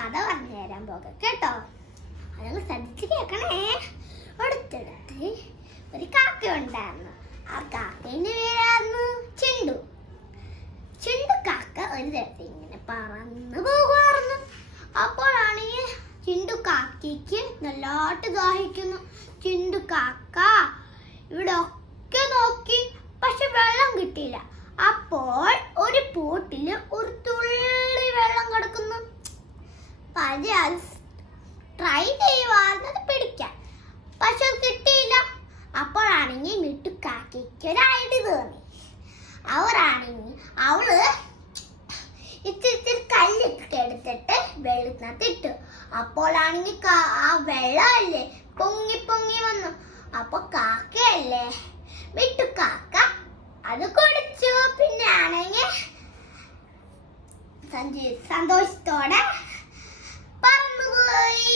കഥ പറഞ്ഞു തരാൻ പോകാം കേട്ടോ. അതങ്ങൾ ശ്രദ്ധിച്ച് കേൾക്കണേ. അടുത്തടുത്ത് ഒരു കാക്ക ഉണ്ടായിരുന്നു. ആ കാക്കേന്റെ പേരായിരുന്നു ചിണ്ടു. ചിണ്ടു കാക്ക ഒരു ദിവസം ഇങ്ങനെ പറന്നു പോകുമായിരുന്നു. അപ്പോഴാണെങ്കിൽ ചിണ്ടു കാക്കയ്ക്ക് നല്ലോട്ട് ദാഹിക്കുന്നു. ചിണ്ടു കാക്ക ഇവിടെ ഒക്കെ നോക്കി, പക്ഷെ വെള്ളം കിട്ടിയില്ല. അപ്പോൾ ഒരു പൂട്ടില് ഒരു തുള്ളി വെള്ളം കിടക്കുന്നു. അത് ട്രൈ ചെയ്യുവാർന്നത് പിടിക്കാൻ, പക്ഷെ കിട്ടിയില്ല. അപ്പോഴാണെങ്കിൽ മിട്ടുക്കാക്കയ്ക്ക് ഒരു ഐഡിയ തോന്നി. അവള് ഇത്തിരി കല്ലൊക്കെ എടുത്തിട്ട് വെള്ളത്തിനകത്ത് ഇട്ടു. അപ്പോഴാണെങ്കിൽ ആ വെള്ളമല്ലേ പൊങ്ങി പൊങ്ങി വന്നു. അപ്പൊ കാക്കയല്ലേ മിട്ടുക്കാക്ക അത് കുടിച്ചു. പിന്നെ ആണെങ്കിൽ സന്തോഷത്തോടെ പറന്നുപോയി.